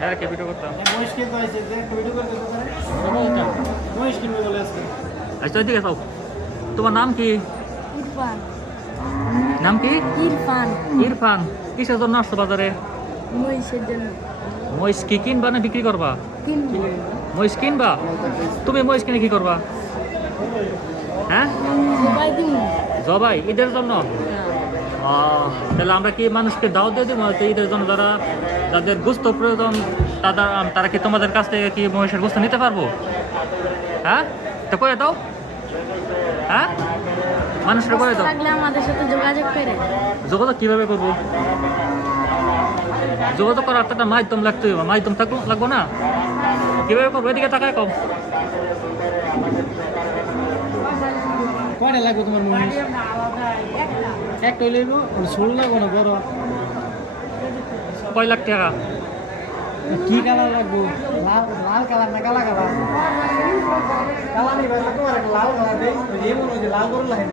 হ্যাঁ কে ভিডিও করতাম মহিষ কিনতে হয়েছে যে একটা ভিডিও করতে পারে মহিষ কিনবে বলে আজকে। আচ্ছা ওইদিকে যাও। তোমার নাম কি? ইরফান। নাম কি? ইরফান। ইরফান। কিসের জন্য আসছো বাজারে? মহিষের জন্য। মহিষ কি কিনবা না বিক্রি করবা? কিনবো। মহিষ কিনবা? তুমি মহিষ কিনে কি করবা? হ্যাঁ সবাই দিন। জবাই ঈদের জন্য? তাহলে আমরা কি মানুষকে দাও দিয়ে দিব ঈদের জন্য? যাদের গোস্ত প্রয়োজন তারা কি তোমাদের কাছ থেকে কি মহিষের গোস্ত নিতে পারবো? হ্যাঁ তো করে দাও। হ্যাঁ মানুষের করে দাও। থাকলে আমাদের সাথে যোগাযোগ করে। যোগাযোগ কিভাবে করবো? যোগাযোগ করার একটা মাধ্যম লাগতে হবে, মাধ্যম লাগবো না? কিভাবে করবো? এদিকে টাকায় কম। কয়টা লাগবে তোমার মহিষ? একটাই লইব, ছোট লাগবো না বড়? কয় লাখ টাকা? কি কালার লাগবো? লাল কালার না কালা কালার? কালা নেই ভাই, তোমার একটা লাল কালার দেই, যে মনে হয় লাল করে লাগে।